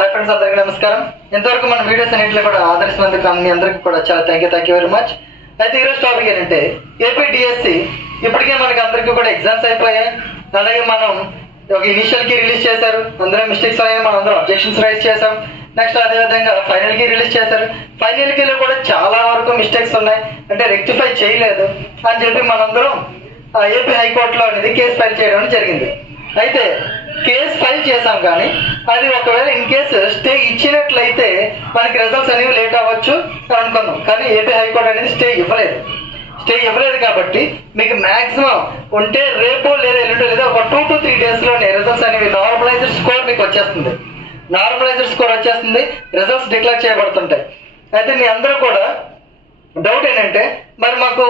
Hi friends అందరికీ నమస్కారం. ఇంతవరకు మన వీడియోస్ అన్నింటిలో కూడా ఆదరిస్తున్నందుకు మీ అందరికీ కూడా చాలా thank you thank you very much అయితే ఈరోజు టాపిక్ ఏంటంటే ఏపీ డిఎస్సి ఇప్పటికే మనకి అందరికీ కూడా ఎగ్జామ్స్ అయిపోయాయి. అలాగే మనం ఒక ఇనిషియల్కి రిలీజ్ చేశారు. అందులో మిస్టేక్స్ అయ్యాయి మనం అందరం అబ్జెక్షన్స్ రైజ్ చేసాం నెక్స్ట్ అదే విధంగా ఫైనల్కి రిలీజ్ చేశారు. ఫైనల్కి కూడా చాలా వరకు మిస్టేక్స్ ఉన్నాయి. అంటే రెక్టిఫై చేయలేదు. అని చెప్పి మనందరం ఆ ఏపీ హైకోర్టులో అనేది కేసు ఫైల్ చేయడం జరిగింది. అయితే కేసు ఫైల్ చేశాం కానీ అది ఒకవేళ ఇన్ కేసు స్టే ఇచ్చినట్లయితే మనకి రిజల్ట్స్ అనేవి లేట్ అవ్వచ్చు అని అనుకున్నాం. కానీ ఏపీ హైకోర్టు అనేది స్టే ఇవ్వలేదు. స్టే ఇవ్వలేదు కాబట్టి మీకు మాక్సిమం ఉంటే రేపు లేదా ఎల్లుండో లేదా ఒక టూ టు త్రీ డేస్లోనే రిజల్ట్స్ అనేవి నార్మలైజ్డ్ స్కోర్ మీకు వచ్చేస్తుంది. నార్మలైజ్డ్ స్కోర్ వచ్చేస్తుంది. రిజల్ట్స్ డిక్లేర్ చేయబడుతుంటాయి. అయితే మీ అందరూ కూడా డౌట్ ఏంటంటే మరి మాకు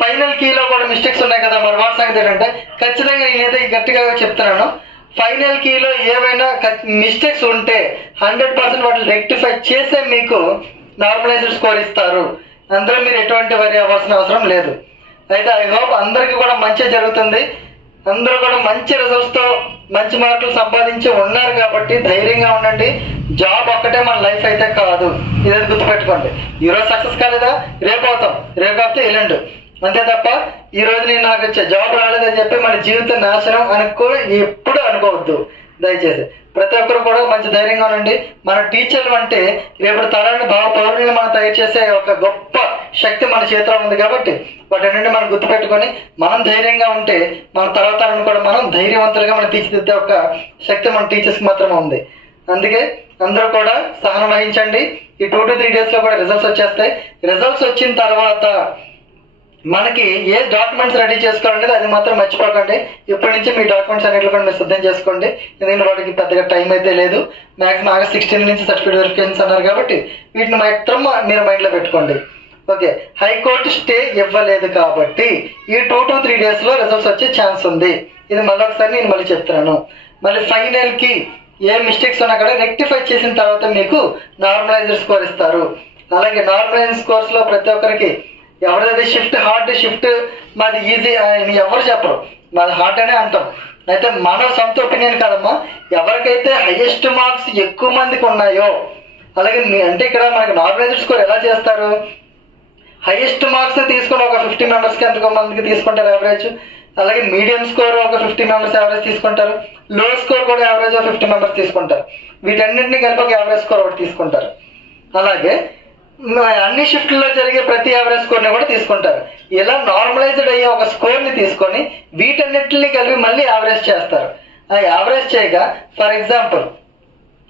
ఫైనల్ కీలో కూడా మిస్టేక్స్ ఉన్నాయి కదా. మరి వాటి సంగతి ఏంటంటే ఖచ్చితంగా నేనైతే గట్టిగా చెప్తున్నాను. ఫైనల్ కీలో ఏవైనా మిస్టేక్స్ ఉంటే హండ్రెడ్ పర్సెంట్ వాటిని రెక్టిఫై చేసే మీకు నార్మలైజ్డ్ స్కోర్ ఇస్తారు. అందులో మీరు ఎటువంటి వరి అవ్వాల్సిన అవసరం లేదు. అయితే ఐ హోప్ అందరికీ కూడా మంచి జరుగుతుంది. అందరూ కూడా మంచి రిజల్ట్స్తో మంచి మార్కులు సంపాదించి ఉన్నారు కాబట్టి ధైర్యంగా ఉండండి. జాబ్ ఒక్కటే మన లైఫ్ అయితే కాదు. ఇదే గుర్తుపెట్టుకోండి. ఈ రోజు సక్సెస్ కాలేదా? రేపు అవుతాం. రేపు కాకపోతే ఎల్లుండు. అంతే తప్ప ఈ రోజు నేను నాకు వచ్చే జాబ్ రాలేదని చెప్పి మన జీవితం నాశనం అనుకో ఎప్పుడు అనుకోవద్దు. దయచేసి. ప్రతి ఒక్కరు కూడా మంచి ధైర్యంగా ఉండండి. మన టీచర్లు అంటే రేపు తరాన్ని భావ పౌరుల్ని మనం తయారు చేసే ఒక గొప్ప శక్తి మన చేతిలో ఉంది కాబట్టి వాటన్నింటి మనం గుర్తుపెట్టుకొని మనం ధైర్యంగా ఉంటే మన తరతరాన్ని కూడా మనం ధైర్యవంతులుగా మనం తీర్చిదిద్దే ఒక శక్తి మన టీచర్స్కి మాత్రమే ఉంది. అందుకే అందరూ కూడా సహనం వహించండి. ఈ టూ టు త్రీ డేస్లో కూడా రిజల్ట్స్ వచ్చేస్తాయి. రిజల్ట్స్ వచ్చిన తర్వాత మనకి ఏ డాక్యుమెంట్స్ రెడీ చేసుకోవాలనేది అది మాత్రం మర్చిపోకండి. ఇప్పటి నుంచి మీ డాక్యుమెంట్స్ అన్నింటిలో కూడా మీరు సిద్ధం చేసుకోండి. ఎందుకంటే వాటికి పెద్దగా టైం అయితే లేదు. మాక్సిమం ఆగస్ట్ సిక్స్టీన్ నుంచి సర్టిఫికేట్ వెరిఫికేషన్స్ అన్నారు కాబట్టి వీటిని మాత్రం మీరు మైండ్లో పెట్టుకోండి. ఓకే. హైకోర్టు స్టే ఇవ్వలేదు కాబట్టి ఈ టూ టు త్రీ డేస్లో రిజల్ట్స్ వచ్చే ఛాన్స్ ఉంది. ఇది మళ్ళీ ఒకసారి నేను మళ్ళీ చెప్తున్నాను. మళ్ళీ ఫైనల్కి ఏ మిస్టేక్స్ ఉన్నా కూడా రెక్టిఫై చేసిన తర్వాత మీకు నార్మలైజ్డ్ స్కోర్ ఇస్తారు. అలాగే నార్మలైజ్ స్కోర్స్లో ప్రతి ఒక్కరికి ఎవరైతే షిఫ్ట్ హార్డ్ షిఫ్ట్ మాది ఈజీ అని ఎవరు చెప్పరు. మాది హార్డ్ అనే అంటాం. అయితే మన సొంత ఒపీనియన్ కాదమ్మా. ఎవరికైతే హైయెస్ట్ మార్క్స్ ఎక్కువ మందికి ఉన్నాయో అలాగే అంటే ఇక్కడ మనకి నార్మలైజ్డ్ స్కోర్ ఎలా చేస్తారు? హైయెస్ట్ మార్క్స్ తీసుకొని ఒక ఫిఫ్టీ మెంబర్స్కి ఎంతో మందికి తీసుకుంటారు యావరేజ్ అలాగే మీడియం స్కోర్ ఒక ఫిఫ్టీ మెంబర్స్ యావరేజ్ తీసుకుంటారు. లో స్కోర్ కూడా యావరేజ్ ఫిఫ్టీ మెంబర్స్ తీసుకుంటారు. వీటన్నింటినీ కలిపి ఒక యావరేజ్ స్కోర్ ఒకటి తీసుకుంటారు. అలాగే అన్ని షిఫ్ట్లో జరిగే ప్రతి యావరేజ్ స్కోర్ని కూడా తీసుకుంటారు. ఇలా నార్మలైజ్డ్ అయ్యే ఒక స్కోర్ని తీసుకొని వీటన్నిటిని కలిపి మళ్ళీ యావరేజ్ చేస్తారు. ఆ యావరేజ్ చేయగా ఫర్ ఎగ్జాంపుల్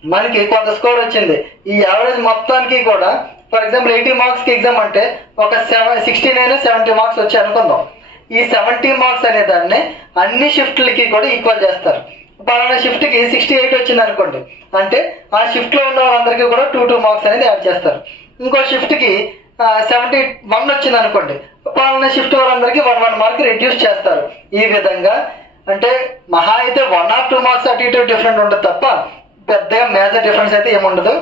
మనకి కొంత స్కోర్ వచ్చింది. ఈ యావరేజ్ మొత్తానికి కూడా ఫర్ ఎగ్జాంపుల్ ఎయిటీ మార్క్స్కి ఎగ్జామ్ అంటే ఒక seven sixty nine seventy marks వచ్చాయి అనుకుందాం. ఈ సెవెంటీ మార్క్స్ అనే దాన్ని అన్ని షిఫ్ట్లకి కూడా ఈక్వల్ చేస్తారు. పలానా షిఫ్ట్కి సిక్స్టీ ఎయిట్ వచ్చింది అనుకోండి అంటే ఆ షిఫ్ట్లో ఉన్న వాళ్ళందరికీ కూడా టూ టూ మార్క్స్ అనేది యాడ్ చేస్తారు. ఇంకో షిఫ్ట్కి సెవెంటీ వన్ వచ్చింది అనుకోండి. పలానా షిఫ్ట్ వాళ్ళందరికీ వన్ వన్ మార్క్ రెడ్యూస్ చేస్తారు. ఈ విధంగా అంటే మహా అయితే వన్ ఆర్ టూ మార్క్స్ అటు ఇటు డిఫరెంట్ ఉండదు తప్ప పెద్దగా మేజర్ డిఫరెన్స్ అయితే ఏముండదు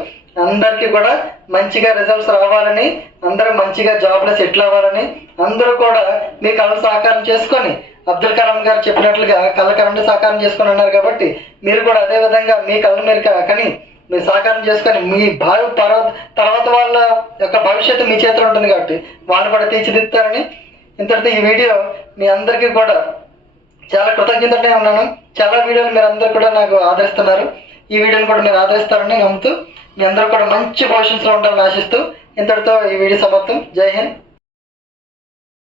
అందరికీ కూడా మంచిగా రిజల్ట్స్ రావాలని అందరూ మంచిగా జాబ్లో సెటిల్ అవ్వాలని అందరూ కూడా మీ కళ సహకారం చేసుకొని అబ్దుల్ కలాం గారు చెప్పినట్లుగా కళ కరెంట్ సహకారం చేసుకొని ఉన్నారు కాబట్టి మీరు కూడా అదే విధంగా మీ కళ మీరు కని మీరు సహకారం చేసుకొని మీ భావి తర్వాత తర్వాత వాళ్ళ యొక్క భవిష్యత్తు మీ చేతిలో ఉంటుంది కాబట్టి వాళ్ళు కూడా తీర్చిదిద్దుతారని ఇంతటితో ఈ వీడియో మీ అందరికీ కూడా చాలా కృతజ్ఞతగా ఉన్నాను. చాలా వీడియోలు మీరు అందరు కూడా నాకు ఆదరిస్తున్నారు. ఈ వీడియోని కూడా మీరు ఆదరిస్తారని నమ్ముతూ మీ అందరూ కూడా మంచి పొజిషన్స్లో ఉండాలని ఆశిస్తూ ఇంతటితో ఈ వీడియో సమాప్తం. జై హింద్.